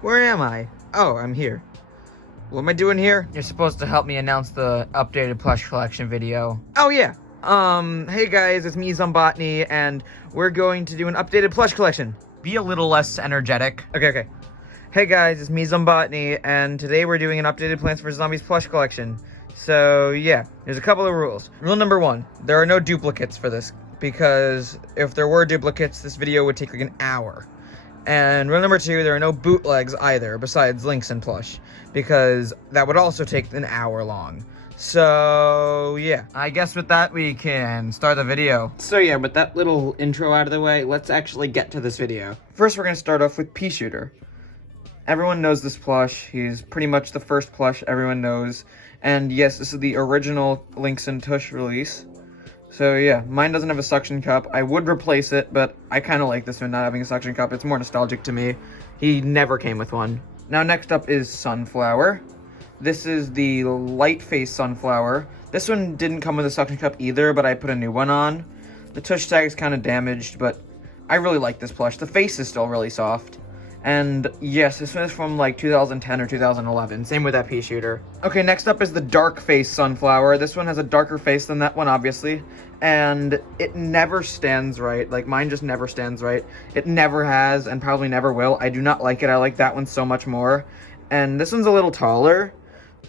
Where am I? Oh, I'm here. What am I doing here? You're supposed to help me announce the updated plush collection video. Oh yeah. Hey guys, it's me, Zombotany, and we're going to do an updated plush collection. Be a little less energetic. Okay. Hey guys, it's me, Zombotany, and today we're doing an updated Plants vs. Zombies plush collection. So yeah, there's a couple of rules. Rule number 1, there are no duplicates for this, because if there were duplicates, this video would take like an hour. And rule number 2, there are no bootlegs either, besides links and plush, because that would also take an hour long. So, yeah. I guess with that, we can start the video. So yeah, with that little intro out of the way, let's actually get to this video. First, we're going to start off with Peashooter. Everyone knows this plush. He's pretty much the first plush everyone knows. And yes, this is the original Links and Tush release. So yeah, mine doesn't have a suction cup. I would replace it, but I kind of like this one not having a suction cup. It's more nostalgic to me. He never came with one. Now next up is Sunflower. This is the light face Sunflower. This one didn't come with a suction cup either, but I put a new one on. The tush tag is kind of damaged, but I really like this plush. The face is still really soft. And yes, this one is from like 2010 or 2011. Same with that peashooter. Okay, next up is the dark face Sunflower. This one has a darker face than that one, obviously. And it never stands right. Like, mine just never stands right. It never has and probably never will. I do not like it. I like that one so much more. And this one's a little taller.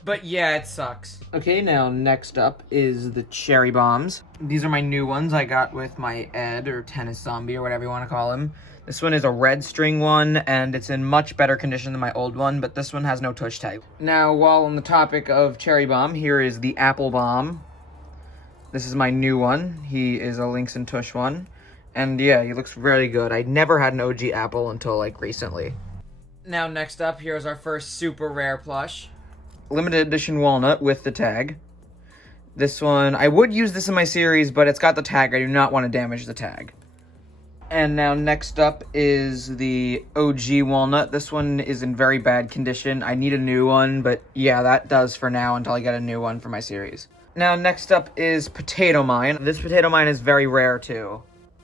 But yeah, it sucks. Okay, now next up is the cherry bombs. These are my new ones I got with my Ed, or tennis zombie, or whatever you want to call him. This one is a red string one, and it's in much better condition than my old one, but this one has no tush tag. Now, while on the topic of cherry bomb, here is the apple bomb. This is my new one. He is a Links and Tush one. And yeah, he looks really good. I never had an OG apple until like recently. Now next up, here's our first super rare plush. Limited edition walnut with the tag. This one, I would use this in my series, but it's got the tag. I do not want to damage the tag. And now next up is the OG walnut. This one is in very bad condition. I need a new one, but yeah, that does for now until I get a new one for my series. Now next up is potato mine. This potato mine is very rare too.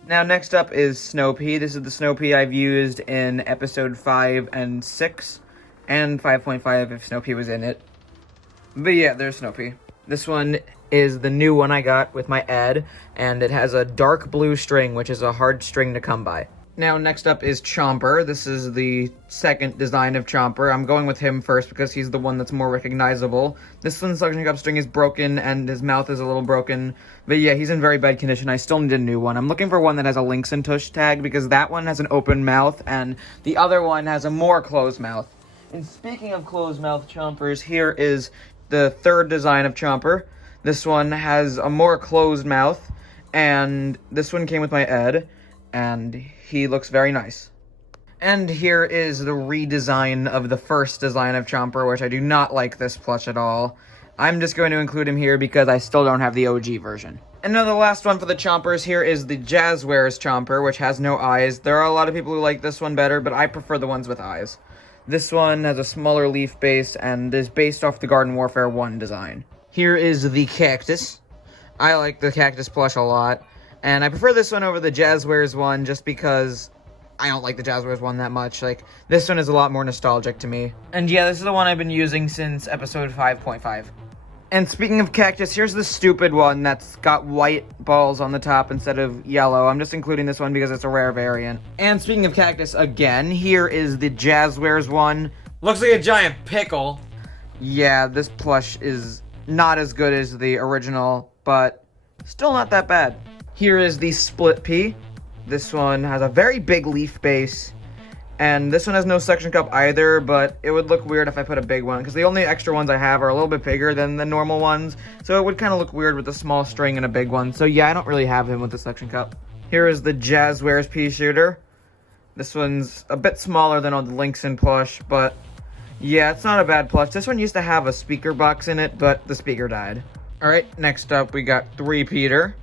Now next up is snow pea. This is the snow pea I've used in episode 5 and 6, and 5.5 if snow pea was in it. But yeah, there's snow pea. This one is the new one I got with my Ed, and it has a dark blue string, which is a hard string to come by. Now, next up is Chomper. This is the second design of Chomper. I'm going with him first because he's the one that's more recognizable. This one's suction cup string is broken, and his mouth is a little broken. But yeah, he's in very bad condition. I still need a new one. I'm looking for one that has a Links and Tush tag, because that one has an open mouth, and the other one has a more closed mouth. And speaking of closed mouth Chompers, here is the third design of Chomper. This one has a more closed mouth, and this one came with my Ed, and he looks very nice. And here is the redesign of the first design of Chomper, which I do not like this plush at all. I'm just going to include him here because I still don't have the OG version. And now the last one for the Chompers, here is the Jazzwares Chomper, which has no eyes. There are a lot of people who like this one better, but I prefer the ones with eyes. This one has a smaller leaf base and is based off the Garden Warfare 1 design. Here is the cactus. I like the cactus plush a lot, and I prefer this one over the Jazzwares one just because I don't like the Jazzwares one that much. Like, this one is a lot more nostalgic to me. And yeah, this is the one I've been using since episode 5.5. And speaking of cactus, here's the stupid one that's got white balls on the top instead of yellow. I'm just including this one because it's a rare variant. And speaking of cactus again, here is the Jazzwares one. Looks like a giant pickle. Yeah, this plush is not as good as the original, but still not that bad. Here is the split pea. This one has a very big leaf base, and this one has no suction cup either, but it would look weird if I put a big one, because the only extra ones I have are a little bit bigger than the normal ones, so it would kind of look weird with a small string and a big one. So yeah, I don't really have him with the suction cup. Here is the Jazzwares peashooter. This one's a bit smaller than all the Links and plush, but yeah, it's not a bad plush. This one used to have a speaker box in it, but the speaker died. Alright, next up we got Three-Peater.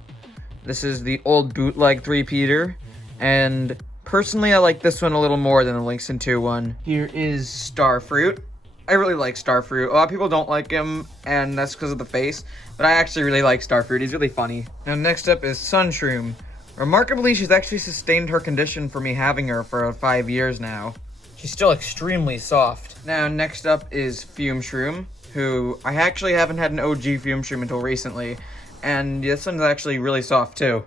This is the old bootleg Three-Peater, and personally I like this one a little more than the Links and 2 one. Here is Starfruit. I really like Starfruit. A lot of people don't like him, and that's because of the face, but I actually really like Starfruit. He's really funny. Now next up is Sunshroom. Remarkably, she's actually sustained her condition for me having her for 5 years now. She's still extremely soft. Now, next up is Fume Shroom, who I actually haven't had an OG Fume Shroom until recently, and this one's actually really soft too.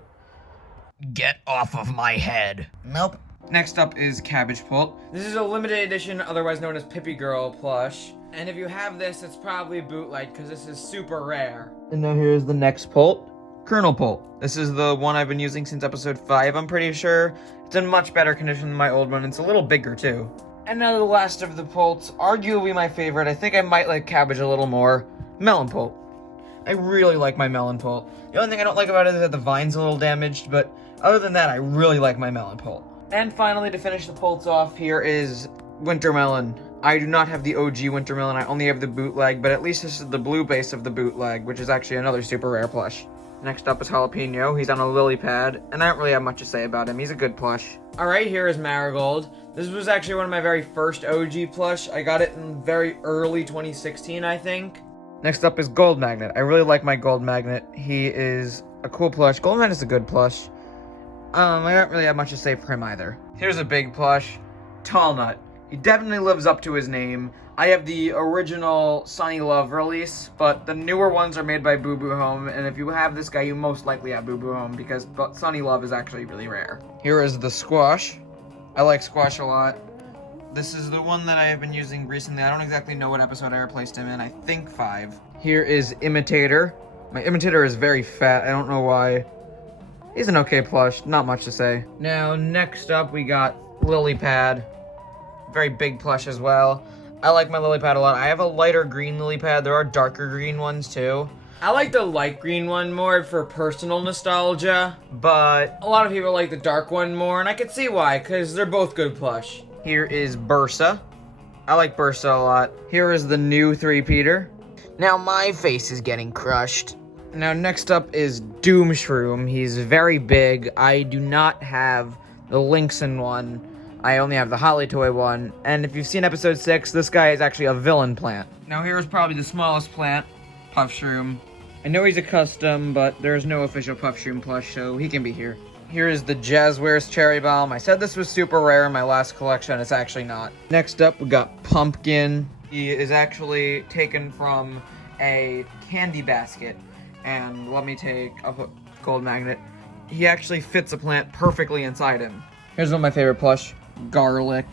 Get off of my head. Nope. Next up is Cabbage Pult. This is a limited edition, otherwise known as Pippi Girl plush. And if you have this, it's probably bootleg, because this is super rare. And now here's the next Pult, Colonel Pult. This is the one I've been using since episode 5, I'm pretty sure. It's in much better condition than my old one. It's a little bigger too. And now the last of the Pults, arguably my favorite. I think I might like Cabbage a little more. Melon Pult. I really like my Melon Pult. The only thing I don't like about it is that the vine's a little damaged, but other than that, I really like my Melon Pult. And finally, to finish the Pults off, here is Winter Melon. I do not have the OG Winter Melon, I only have the bootleg, but at least this is the blue base of the bootleg, which is actually another super rare plush. Next up is Jalapeno. He's on a lily pad, and I don't really have much to say about him. He's a good plush. Alright, here is Marigold. This was actually one of my very first OG plush. I got it in very early 2016, I think. Next up is Gold Magnet. I really like my Gold Magnet. He is a cool plush. Gold Magnet's a good plush. I don't really have much to say for him either. Here's a big plush, Tall Nut. He definitely lives up to his name. I have the original Sunny Love release, but the newer ones are made by Boo Boo Home, and if you have this guy, you most likely have Boo Boo Home, because Sunny Love is actually really rare. Here is the Squash. I like Squash a lot. This is the one that I have been using recently. I don't exactly know what episode I replaced him in. I think 5. Here is Imitator. My Imitator is very fat. I don't know why. He's an okay plush. Not much to say. Now, next up, we got Lily Pad. Very big plush as well. I like my lily pad a lot. I have a lighter green lily pad. There are darker green ones too. I like the light green one more for personal nostalgia, But a lot of people like the dark one more, and I can see why, because they're both good plush. here is Bursa. I like Bursa a lot. Here is the new 3-peater. Now my face is getting crushed. Now next up is Doom Shroom. He's very big. I do not have the Lynxen one. I only have the Holly Toy one, and if you've seen episode 6, this guy is actually a villain plant. Now here's probably the smallest plant, Puff Shroom. I know he's a custom, but there's no official Puff Shroom plush, so he can be here. Here is the Jazzwares Cherry Bomb. I said this was super rare in my last collection, it's actually not. Next up, we got Pumpkin. He is actually taken from a candy basket, and let me take a Gold Magnet. He actually fits a plant perfectly inside him. Here's one of my favorite plush. Garlic.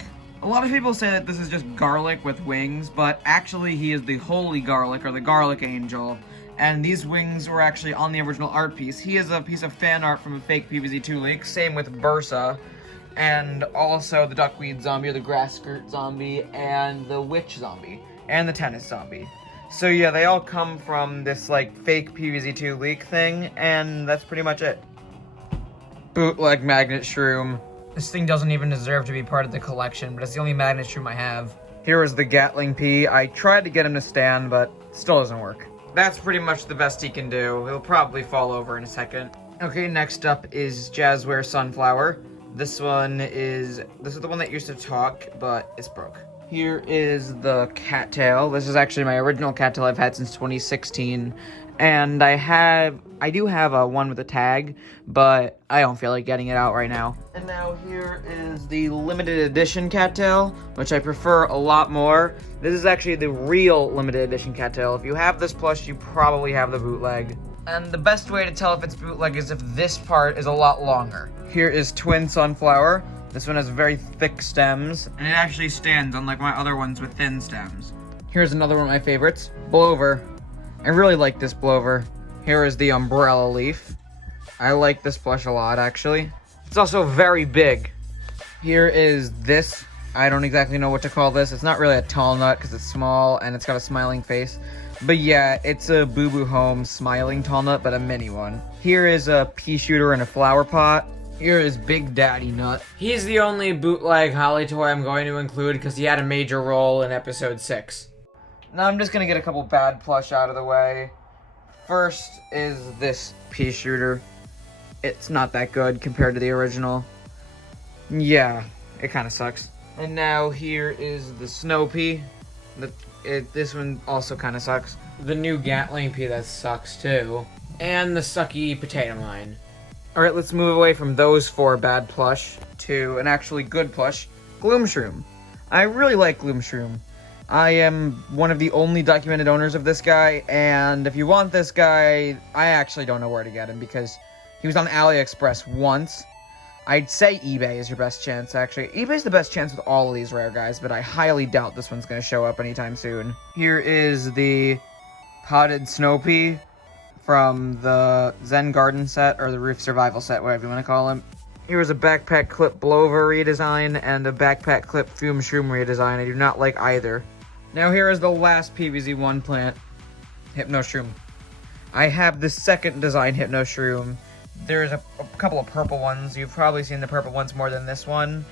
A lot of people say that this is just garlic with wings, but actually he is the Holy Garlic, or the Garlic Angel, and these wings were actually on the original art piece. He is a piece of fan art from a fake PVZ2 leak, same with Bursa, and also the Duckweed Zombie, or the Grass Skirt Zombie, and the Witch Zombie, and the Tennis Zombie. So yeah, they all come from this like fake PVZ2 leak thing, and that's pretty much it. Bootleg Magnet Shroom. This thing doesn't even deserve to be part of the collection, but it's the only magnet shroom I have. Here is the Gatling Pea. I tried to get him to stand, but still doesn't work. That's pretty much the best he can do. He'll probably fall over in a second. Okay, next up is Jazzware Sunflower. This is the one that used to talk, but it's broke. Here is the Cattail. This is actually my original Cattail I've had since 2016. And I do have a one with a tag, but I don't feel like getting it out right now. And now here is the limited edition Cattail, which I prefer a lot more. This is actually the real limited edition Cattail. If you have this plush, you probably have the bootleg. And the best way to tell if it's bootleg is if this part is a lot longer. Here is Twin Sunflower. This one has very thick stems, and it actually stands unlike my other ones with thin stems. Here's another one of my favorites, Blover. I really like this Blover. Here is the Umbrella Leaf. I like this plush a lot, actually. It's also very big. Here is this. I don't exactly know what to call this. It's not really a tall nut because it's small and it's got a smiling face. But yeah, it's a Boo Boo Home smiling tall nut, but a mini one. Here is a pea shooter in a flower pot. Here is Big Daddy Nut. He's the only bootleg Holly toy I'm going to include because he had a major role in episode 6. Now I'm just gonna get a couple bad plush out of the way. First is this pea shooter. It's not that good compared to the original. Yeah, it kind of sucks. And now here is the snow pea. This one also kind of sucks. The new Gatling Pea that sucks too. And the sucky potato mine. Alright, let's move away from those 4 bad plush to an actually good plush, Gloom Shroom. I really like Gloomshroom. I am one of the only documented owners of this guy, and if you want this guy, I actually don't know where to get him because he was on AliExpress once. I'd say eBay is your best chance, actually. eBay's the best chance with all of these rare guys, but I highly doubt this one's going to show up anytime soon. Here is the potted snow pea from the Zen Garden set, or the Roof Survival set, whatever you want to call him. Here's a backpack clip blowover redesign and a backpack clip fume shroom redesign. I do not like either. Now here is the last PVZ1 plant, Hypno Shroom. I have the second design Hypno Shroom. There's a couple of purple ones. You've probably seen the purple ones more than this one.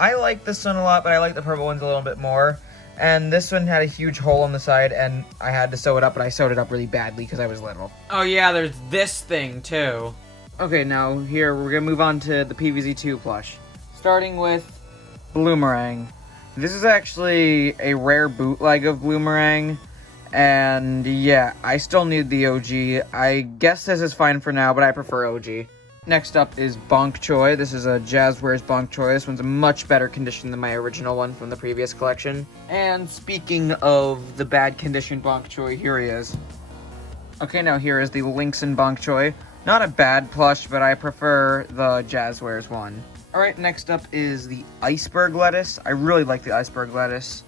I like this one a lot, but I like the purple ones a little bit more. And this one had a huge hole on the side, and I had to sew it up, but I sewed it up really badly because I was little. Oh yeah, there's this thing too. Okay, now here we're gonna move on to the PVZ2 plush. Starting with Bloomerang. This is actually a rare bootleg of Bloomerang, and yeah, I still need the OG. I guess this is fine for now, but I prefer OG. Next up is Bonk Choy. This is a Jazzwares Bonk Choy. This one's in much better condition than my original one from the previous collection. And speaking of the bad condition Bonk Choy, here he is. Okay, now here is the Lynx and Bonk Choy. Not a bad plush, but I prefer the Jazzwares one. Alright, next up is the iceberg lettuce. I really like the iceberg lettuce.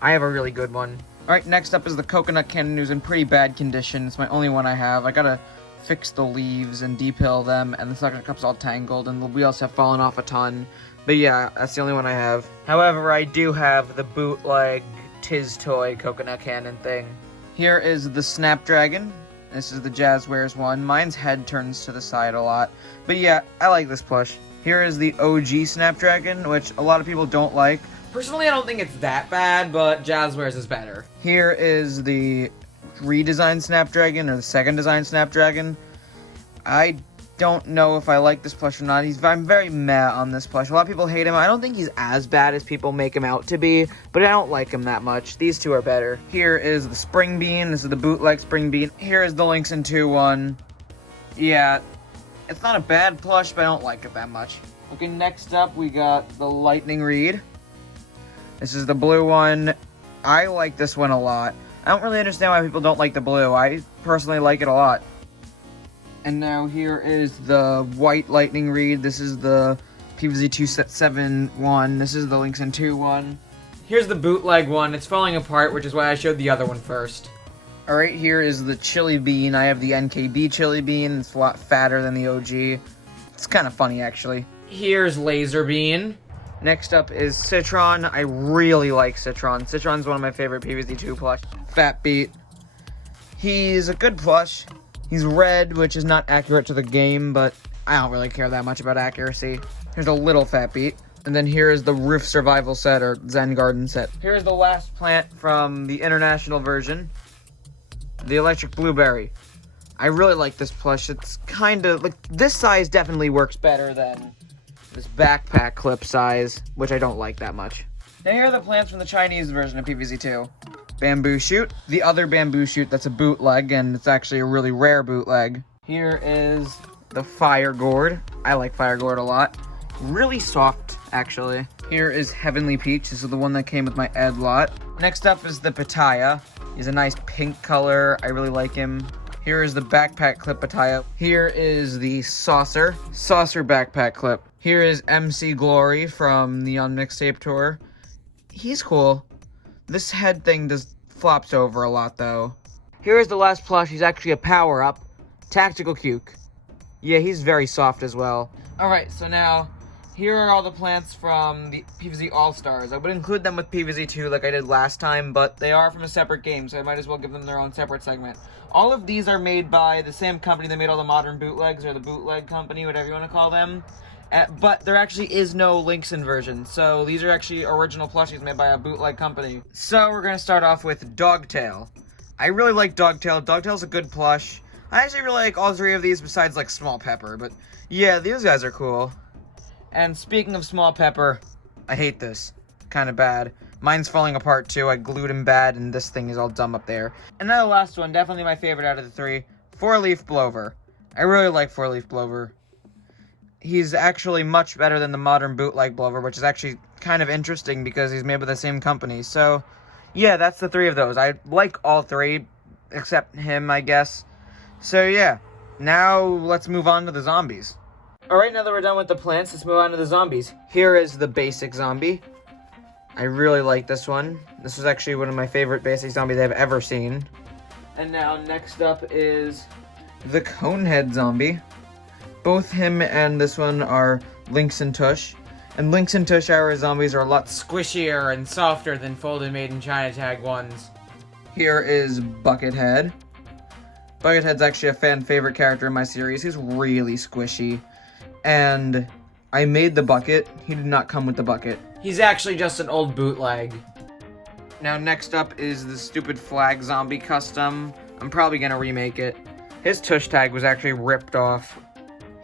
I have a really good one. Alright, next up is the coconut cannon, who's in pretty bad condition. It's my only one I have. I gotta fix the leaves and depill them, and the suction cup's all tangled, and the wheels have fallen off a ton. But yeah, that's the only one I have. However, I do have the bootleg Tiz Toy coconut cannon thing. Here is the Snapdragon. This is the Jazzwares one. Mine's head turns to the side a lot. But yeah, I like this plush. Here is the OG Snapdragon, which a lot of people don't like. Personally, I don't think it's that bad, but Jazzwares is better. Here is the redesigned Snapdragon, or the second design Snapdragon. I don't know if I like this plush or not. I'm very meh on this plush. A lot of people hate him. I don't think he's as bad as people make him out to be, but I don't like him that much. These two are better. Here is the Spring Bean. This is the bootleg Spring Bean. Here is the Lynx and 2 one. Yeah, it's not a bad plush, but I don't like it that much. Okay, next up we got the Lightning Reed. This is the blue one. I like this one a lot. I don't really understand why people don't like the blue. I personally like it a lot. And now here is the white Lightning Reed. This is the PVZ2 Set 7 one. This is the Lynx and 2 one. Here's the bootleg one. It's falling apart, which is why I showed the other one first. Alright, here is the Chili Bean. I have the NKB Chili Bean. It's a lot fatter than the OG. It's kind of funny, actually. Here's Laser Bean. Next up is Citron. I really like Citron. Citron's one of my favorite PVZ2 plush. Fat Beat. He's a good plush. He's red, which is not accurate to the game, but I don't really care that much about accuracy. Here's a little Fat Beat. And then here is the Roof Survival set, or Zen Garden set. Here's the last plant from the international version. The Electric Blueberry. I really like this plush. It's kind of, like, this size definitely works better than this backpack clip size, which I don't like that much. Now here are the plants from the Chinese version of PVZ2. Bamboo Shoot, the other Bamboo Shoot that's a bootleg, and it's actually a really rare bootleg. Here is the Fire Gourd. I like Fire Gourd a lot. Really soft, actually. Here is Heavenly Peach. This is the one that came with my Ed lot. Next up is the Pitaya. He's a nice pink color. I really like him. Here is the backpack clip Pitaya. Here is the Saucer backpack clip. Here is MC Glory from the Unmixtape Tour. He's cool. This head thing flops over a lot, though. Here is the last plush. He's actually a power-up. Tactical Cuke. Yeah, he's very soft as well. Alright, so now, here are all the plants from the PVZ All-Stars. I would include them with PVZ2 like I did last time, but they are from a separate game, so I might as well give them their own separate segment. All of these are made by the same company that made all the modern bootlegs, or the bootleg company, whatever you want to call them. But there actually is no Lynxen version, so these are actually original plushies made by a bootleg company. So we're going to start off with Dogtail. I really like Dogtail. Dogtail's a good plush. I actually really like all three of these besides, like, Small Pepper, but yeah, these guys are cool. And speaking of Small Pepper, I hate this. Kind of bad. Mine's falling apart too. I glued him bad, and this thing is all dumb up there. And then the last one, definitely my favorite out of the three, 4-Leaf Blover. I really like 4-Leaf Blover. He's actually much better than the modern bootleg Blover, which is actually kind of interesting because he's made by the same company. So, yeah, that's the 3 of those. I like all 3, except him, I guess. So, yeah, now let's move on to the zombies. Alright, now that we're done with the plants, let's move on to the zombies. Here is the basic zombie. I really like this one. This was actually one of my favorite basic zombies I've ever seen. And now, next up is the Conehead zombie. Both him and this one are Lynx and Tush. And Lynx and Tush Hour zombies are a lot Squishier and softer than folded made in China tag ones. Here is Buckethead. Buckethead's actually a fan favorite character in my series. He's really squishy. And I made the bucket. He did not come with the bucket. He's actually just an old bootleg. Now next up is the stupid flag zombie custom. I'm probably gonna remake it. His tush tag was actually ripped off.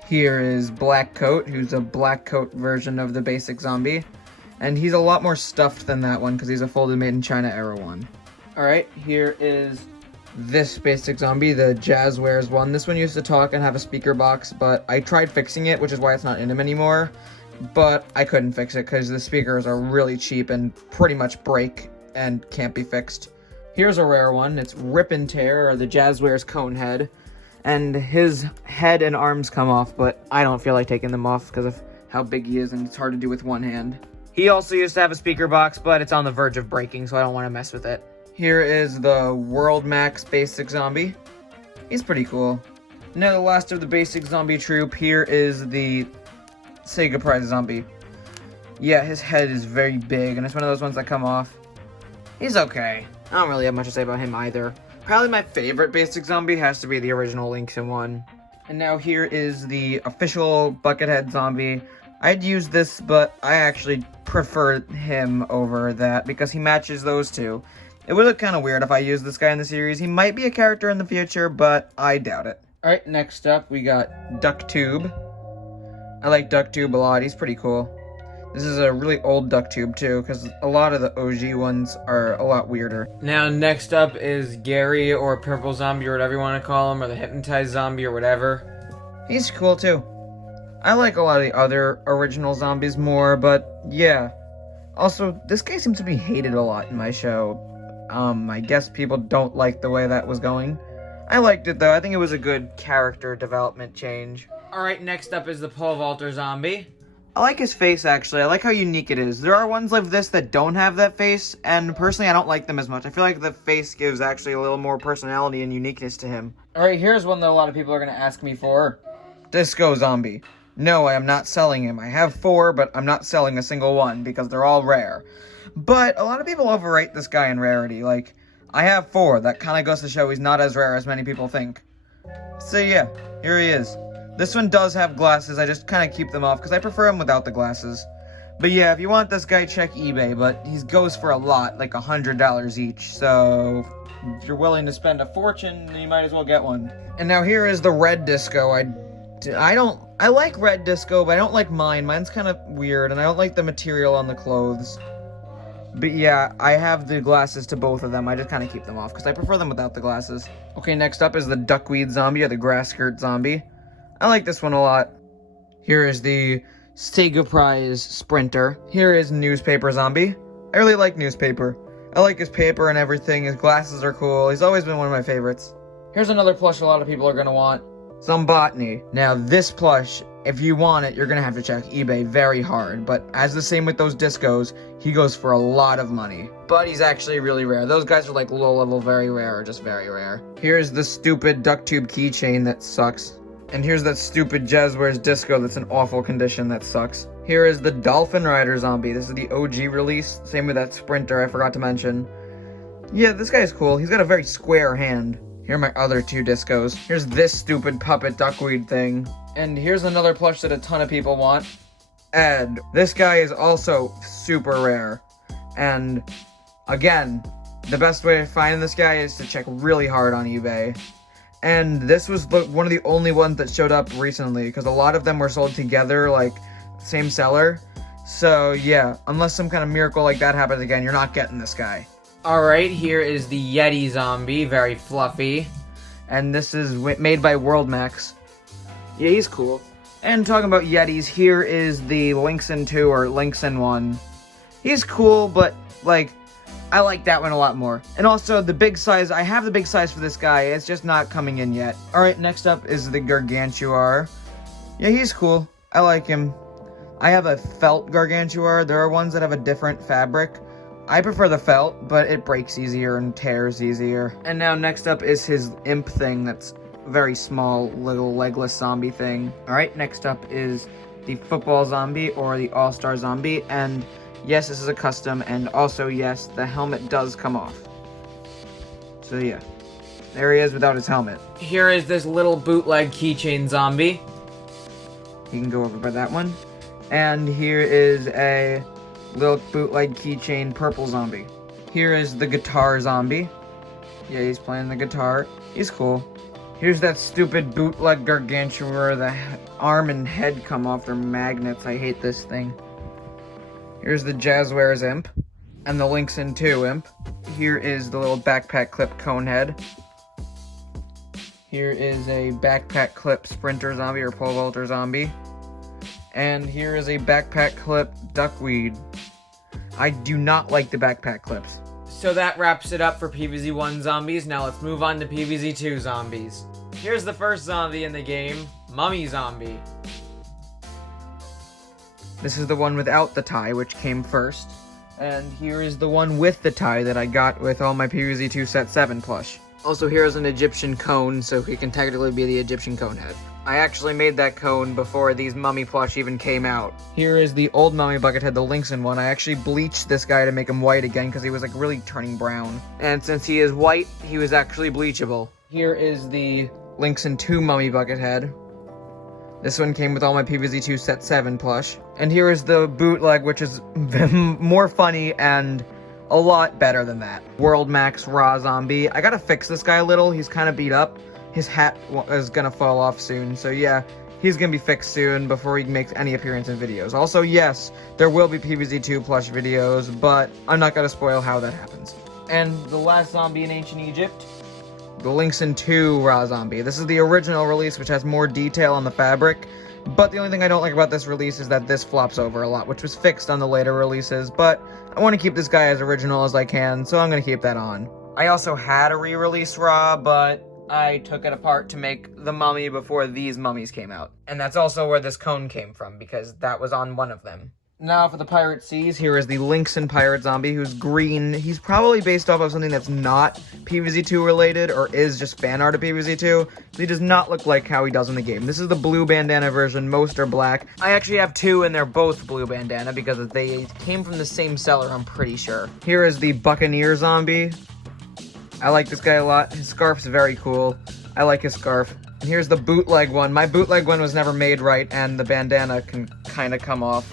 Here is Black Coat, who's a black coat version of the basic zombie. And he's a lot more stuffed than that one because he's a folded made in China era one. Alright, here is this basic zombie, the Jazzwares one. This one used to talk and have a speaker box, but I tried fixing it, which is why it's not in him anymore. But I couldn't fix it because the speakers are really cheap and pretty much break and can't be fixed. Here's a rare one. It's Rip and Tear, or the Jazzwares Conehead. And his head and arms come off, but I don't feel like taking them off because of how big he is and it's hard to do with one hand. He also used to have a speaker box, but it's on the verge of breaking, so I don't want to mess with it. Here is the World Max Basic Zombie. He's pretty cool. Now the last of the basic zombie troop, here is the Sega Prize Zombie. Yeah, his head is very big, and it's one of those ones that come off. He's okay. I don't really have much to say about him either. Probably my favorite basic zombie has to be the original Lynx one. And now here is the official Buckethead zombie. I'd use this, but I actually prefer him over that because he matches those two. It would look kind of weird if I used this guy in the series. He might be a character in the future, but I doubt it. Alright, next up we got Ducktube. I like Ducktube a lot. He's pretty cool. This is a really old Ducktube too, because a lot of the OG ones are a lot weirder. Now, next up is Gary, or Purple Zombie, or whatever you want to call him, or the Hypnotized Zombie, or whatever. He's cool too. I like a lot of the other original zombies more, but yeah. Also, this guy seems to be hated a lot in my show. I guess people don't like the way that was going. I liked it though. I think it was a good character development change. Alright, next up is the Pole Vaulter Zombie. I like his face, actually. I like how unique it is. There are ones like this that don't have that face, and personally, I don't like them as much. I feel like the face gives actually a little more personality and uniqueness to him. Alright, here's one that a lot of people are going to ask me for. Disco Zombie. No, I am not selling him. I have 4, but I'm not selling a single one, because they're all rare. But a lot of people overrate this guy in rarity. Like, I have 4. That kind of goes to show he's not as rare as many people think. So yeah, here he is. This one does have glasses, I just kind of keep them off because I prefer him without the glasses. But yeah, if you want this guy, check eBay, but he goes for a lot, like $100 each, so if you're willing to spend a fortune, then you might as well get one. And now here is the red disco. I like red disco, but I don't like mine. Mine's kind of weird, and I don't like the material on the clothes. But yeah, I have the glasses to both of them. I just kind of keep them off because I prefer them without the glasses. Okay, next up is the duckweed zombie, or the grass skirt zombie. I like this one a lot. Here is the Sega Prize Sprinter. Here is Newspaper Zombie. I really like Newspaper. I like his paper and everything. His glasses are cool. He's always been one of my favorites. Here's another plush a lot of people are going to want. Zombotany. Now, this plush, if you want it, you're going to have to check eBay very hard. But as the same with those discos, he goes for a lot of money. But he's actually really rare. Those guys are like low level, very rare, or just very rare. Here's the stupid Ducktube keychain that sucks. And here's that stupid Jazzwares disco that's in awful condition that sucks. Here is the Dolphin Rider Zombie. This is the OG release. Same with that Sprinter I forgot to mention. Yeah, this guy's cool. He's got a very square hand. Here are my other 2 discos. Here's this stupid puppet duckweed thing. And here's another plush that a ton of people want. Ed. This guy is also super rare. And again, the best way to find this guy is to check really hard on eBay. And this was one of the only ones that showed up recently, because a lot of them were sold together, like, same seller. So, yeah, unless some kind of miracle like that happens again, you're not getting this guy. Alright, here is the Yeti Zombie, very fluffy. And this is made by World Max. Yeah, he's cool. And talking about Yetis, here is the Lynx 2, or Lynx 1. He's cool, but, like, I like that one a lot more. And also, the big size, I have the big size for this guy, it's just not coming in yet. Alright, next up is the Gargantuar. Yeah, he's cool. I like him. I have a felt Gargantuar. There are ones that have a different fabric. I prefer the felt, but it breaks easier and tears easier. And now next up is his imp thing that's very small, little legless zombie thing. Alright, next up is the football zombie or the all-star zombie, and yes, this is a custom, and also yes, the helmet does come off. So yeah, there he is without his helmet. Here is this little bootleg keychain zombie. You can go over by that one. And here is a little bootleg keychain purple zombie. Here is the guitar zombie. Yeah, he's playing the guitar. He's cool. Here's that stupid bootleg Gargantua where the arm and head come off. They're magnets. I hate this thing. Here's the Jazzwares imp. And the Lynx in 2 imp. Here is the little backpack clip cone head. Here is a backpack clip sprinter zombie or pole vaulter zombie. And here is a backpack clip duckweed. I do not like the backpack clips. So that wraps it up for PvZ1 zombies. Now let's move on to PvZ2 zombies. Here's the first zombie in the game, Mummy Zombie. This is the one without the tie, which came first. And here is the one with the tie that I got with all my PvZ2 Set 7 plush. Also, here's an Egyptian cone, so he can technically be the Egyptian cone head. I actually made that cone before these mummy plush even came out. Here is the old mummy bucket head, the Lynx in one. I actually bleached this guy to make him white again because he was like really turning brown. And since he is white, he was actually bleachable. Here is the Lynx in 2 mummy bucket head. This one came with all my PvZ2 Set 7 plush. And here is the bootleg, which is more funny and a lot better than that. World Max Raw Zombie. I gotta fix this guy a little. He's kind of beat up. His hat is gonna fall off soon, so yeah, he's gonna be fixed soon before he makes any appearance in videos. Also, yes, there will be PvZ2 plush videos, but I'm not gonna spoil how that happens. And the last zombie in Ancient Egypt, the Lynx in 2 Raw Zombie. This is the original release, which has more detail on the fabric, but the only thing I don't like about this release is that this flops over a lot, which was fixed on the later releases, but I want to keep this guy as original as I can, so I'm gonna keep that on. I also had a re-release Raw, but I took it apart to make the mummy before these mummies came out. And that's also where this cone came from, because that was on one of them. Now for the Pirate Seas, here is the Lynx and Pirate Zombie, who's green. He's probably based off of something that's not PvZ2 related, or is just fan art of PvZ2. He does not look like how he does in the game. This is the blue bandana version, most are black. I actually have 2 and they're both blue bandana, because they came from the same seller, I'm pretty sure. Here is the Buccaneer Zombie. I like this guy a lot. His scarf's very cool. I like his scarf. And here's the bootleg one. My bootleg one was never made right, and the bandana can kind of come off.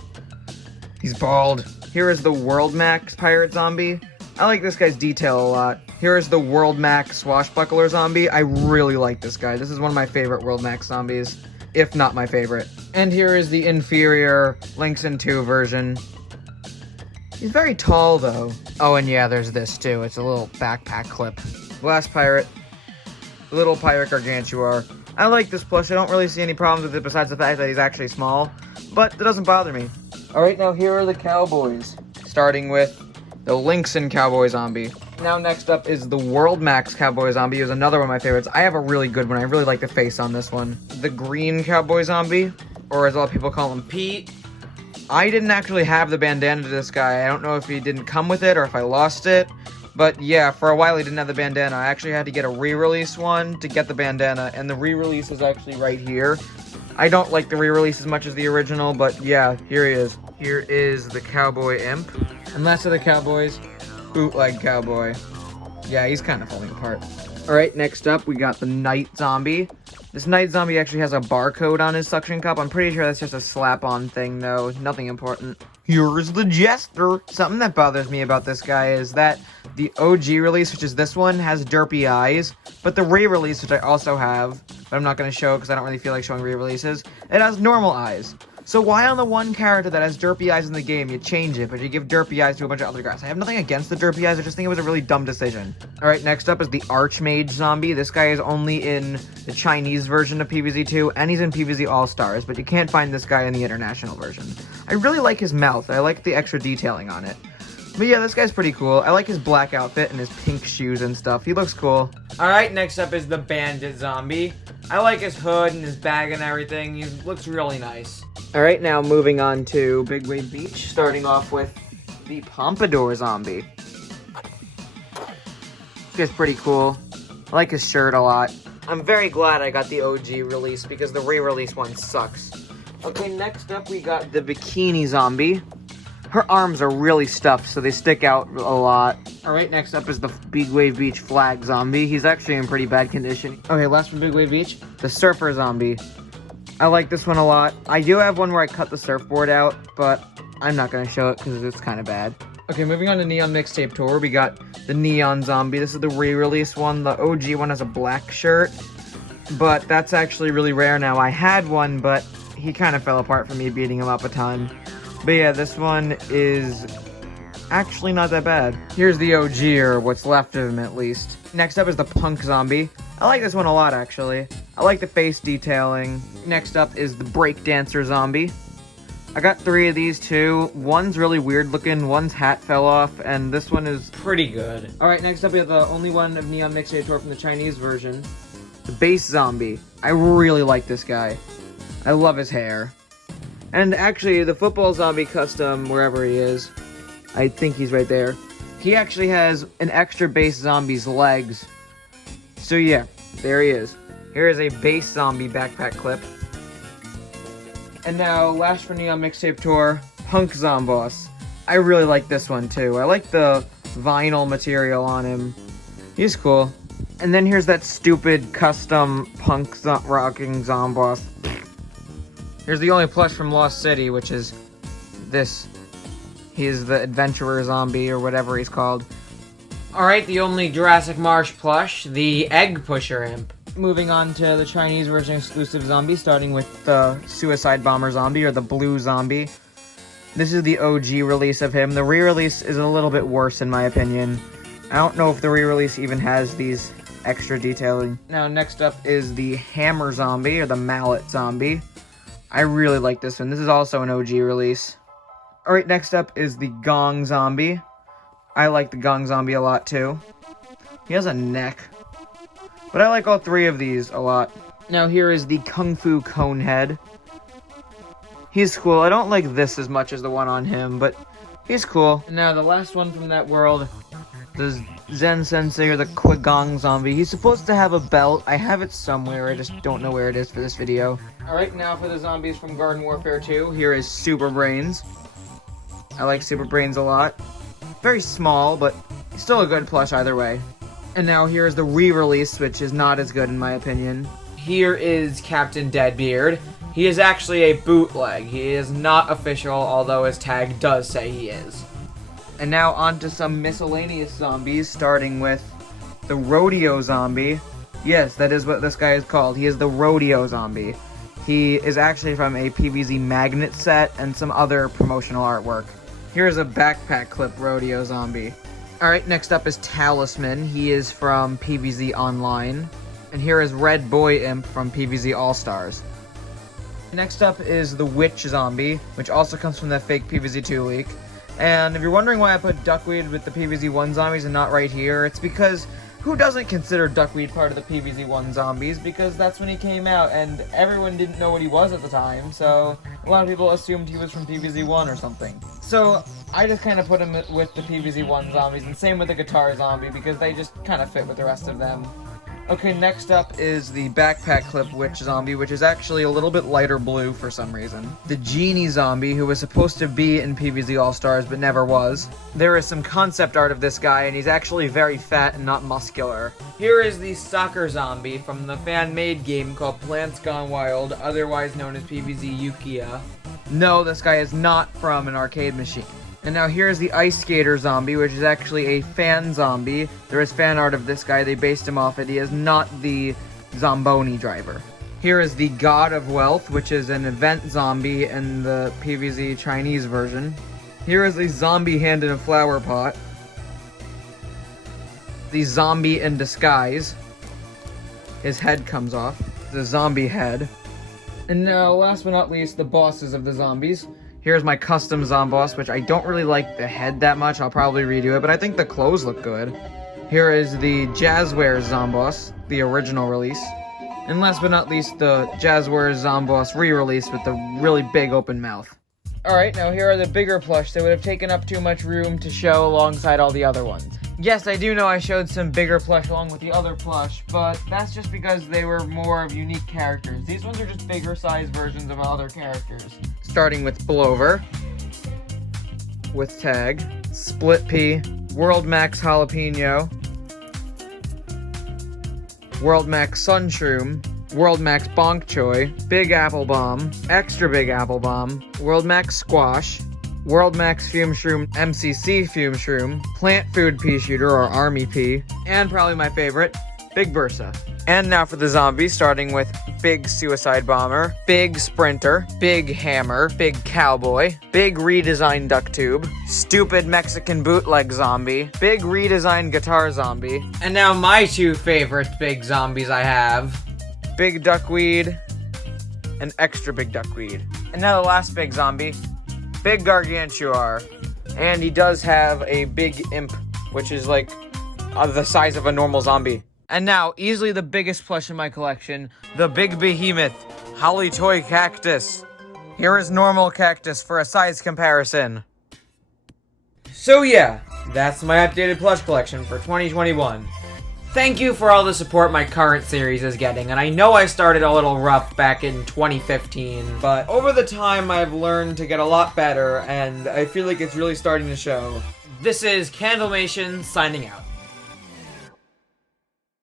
He's bald. Here is the World Max Pirate Zombie. I like this guy's detail a lot. Here is the World Max Swashbuckler Zombie. I really like this guy. This is one of my favorite World Max zombies, if not my favorite. And here is the inferior Lynx in 2 version. He's very tall, though. Oh, and yeah, there's this, too. It's a little backpack clip. Last pirate. Little Pirate Gargantuar. I like this plush. I don't really see any problems with it besides the fact that he's actually small. But it doesn't bother me. Alright, now here are the cowboys. Starting with the Lynx and Cowboy Zombie. Now next up is the World Max Cowboy Zombie, who's another one of my favorites. I have a really good one. I really like the face on this one. The Green Cowboy Zombie, or as a lot of people call him, Pete. I didn't actually have the bandana to this guy. I don't know if he didn't come with it or if I lost it. But yeah, for a while he didn't have the bandana. I actually had to get a re-release one to get the bandana, and the re-release is actually right here. I don't like the re-release as much as the original, but yeah, here he is. Here is the Cowboy Imp. And last of the cowboys, Bootleg Cowboy. Yeah, he's kind of falling apart. Alright, next up we got the Night Zombie. This Night Zombie actually has a barcode on his suction cup. I'm pretty sure that's just a slap-on thing, though. Nothing important. Here's the Jester. Something that bothers me about this guy is that the OG release, which is this one, has derpy eyes. But the re-release, which I also have, but I'm not going to show because I don't really feel like showing re-releases, it has normal eyes. So why on the one character that has derpy eyes in the game, you change it, but you give derpy eyes to a bunch of other guys? I have nothing against the derpy eyes, I just think it was a really dumb decision. Alright, next up is the Archmage Zombie. This guy is only in the Chinese version of PvZ2, and he's in PvZ All-Stars, but you can't find this guy in the international version. I really like his mouth. I like the extra detailing on it. But yeah, this guy's pretty cool. I like his black outfit and his pink shoes and stuff. He looks cool. Alright, next up is the bandit zombie. I like his hood and his bag and everything. He looks really nice. Alright, now moving on to Big Wave Beach, starting off with the Pompadour zombie. This guy's pretty cool. I like his shirt a lot. I'm very glad I got the OG release because the re-release one sucks. Okay, next up we got the Bikini zombie. Her arms are really stuffed, so they stick out a lot. Alright, next up is the Big Wave Beach flag zombie. He's actually in pretty bad condition. Okay, last from Big Wave Beach, the surfer zombie. I like this one a lot. I do have one where I cut the surfboard out, but I'm not going to show it because it's kind of bad. Okay, moving on to Neon Mixtape Tour, we got the Neon Zombie. This is the re-release one. The OG one has a black shirt, but that's actually really rare now. I had one, but he kind of fell apart from me beating him up a ton. But yeah, this one is actually not that bad. Here's the OG, or what's left of him at least. Next up is the Punk Zombie. I like this one a lot, actually. I like the face detailing. Next up is the Breakdancer Zombie. I got 3 of these too. One's really weird looking, one's hat fell off, and this one is Pretty good. Alright, next up we have the only one of Neon Mixtape Tour from the Chinese version. The Bass Zombie. I really like this guy. I love his hair. And actually, the Football Zombie custom, wherever he is, I think he's right there. He actually has an extra Bass Zombie's legs. So yeah, there he is. Here is a Bass Zombie backpack clip. And now, last for Neon Mixtape Tour, Punk Zomboss. I really like this one too. I like the vinyl material on him. He's cool. And then here's that stupid custom punk rocking Zomboss. Here's the only plush from Lost City, which is this. He's the Adventurer Zombie, or whatever he's called. Alright, the only Jurassic Marsh plush, the Egg Pusher Imp. Moving on to the Chinese version exclusive zombie, starting with the Suicide Bomber Zombie, or the Blue Zombie. This is the OG release of him. The re-release is a little bit worse, in my opinion. I don't know if the re-release even has these extra detailing. Now, next up is the Hammer Zombie, or the Mallet Zombie. I really like this one. This is also an OG release. Alright, next up is the Gong Zombie. I like the Gong Zombie a lot, too. He has a neck. But I like all 3 of these a lot. Now here is the Kung Fu Conehead. He's cool. I don't like this as much as the one on him, but he's cool. And now the last one from that world, the Zen Sensei, or the Qui-Gong Zombie. He's supposed to have a belt. I have it somewhere. I just don't know where it is for this video. Alright, now for the zombies from Garden Warfare 2. Here is Super Brains. I like Super Brains a lot. Very small, but still a good plush either way. And now here is the re-release, which is not as good in my opinion. Here is Captain Deadbeard. He is actually a bootleg. He is not official, although his tag does say he is. And now on to some miscellaneous zombies, starting with the Rodeo Zombie. Yes, that is what this guy is called. He is the Rodeo Zombie. He is actually from a PVZ magnet set and some other promotional artwork. Here's a backpack clip Rodeo Zombie. Alright, next up is Talisman. He is from PVZ Online. And here is Red Boy Imp from PVZ All-Stars. Next up is the Witch Zombie, which also comes from that fake PVZ 2 leak. And if you're wondering why I put Duckweed with the PVZ 1 zombies and not right here, it's because who doesn't consider Duckweed part of the PVZ 1 zombies? Because that's when he came out, and everyone didn't know what he was at the time, so a lot of people assumed he was from PVZ 1 or something. So I just kind of put him with the PVZ 1 zombies, and same with the Guitar Zombie, because they just kind of fit with the rest of them. Okay, next up is the Backpack Clip Witch Zombie, which is actually a little bit lighter blue for some reason. The Genie Zombie, who was supposed to be in PVZ All-Stars but never was. There is some concept art of this guy, and he's actually very fat and not muscular. Here is the Soccer Zombie from the fan-made game called Plants Gone Wild, otherwise known as PVZ Yukia. No, this guy is not from an arcade machine. And now here's the Ice Skater Zombie, which is actually a fan zombie. There is fan art of this guy. They based him off it. He is not the Zomboni driver. Here is the God of Wealth, which is an event zombie in the PVZ Chinese version. Here is a zombie hand in a flower pot. The Zombie in Disguise. His head comes off. The zombie head. And now, last but not least, the bosses of the zombies. Here's my custom Zomboss, which I don't really like the head that much. I'll probably redo it, but I think the clothes look good. Here is the Jazzwares Zomboss, the original release. And last but not least, the Jazzwares Zomboss re-release with the really big open mouth. Alright, now here are the bigger plush that would have taken up too much room to show alongside all the other ones. Yes, I do know I showed some bigger plush along with the other plush, but that's just because they were more of unique characters. These ones are just bigger size versions of other characters. Starting with Blover, with Tag, Split Pea, World Max Jalapeno, World Max Sunshroom, World Max Bonk Choy, Big Apple Bomb, Extra Big Apple Bomb, World Max Squash, World Max Fume Shroom, MCC Fume Shroom, Plant Food Peashooter or Army Pea, and probably my favorite, Big Bursa. And now for the zombies, starting with Big Suicide Bomber, Big Sprinter, Big Hammer, Big Cowboy, Big Redesigned Duck Tube, Stupid Mexican Bootleg Zombie, Big Redesigned Guitar Zombie, And now my two favorite big zombies I have. Big Duckweed, and Extra Big Duckweed. And now the last big zombie, Big Gargantuar. And he does have a big imp, which is like the size of a normal zombie. And now, easily the biggest plush in my collection, the Big Behemoth, Holly Toy Cactus. Here is normal cactus for a size comparison. So yeah, that's my updated plush collection for 2021. Thank you for all the support my current series is getting, and I know I started a little rough back in 2015, but over the time I've learned to get a lot better, and I feel like it's really starting to show. This is Candlemation signing out.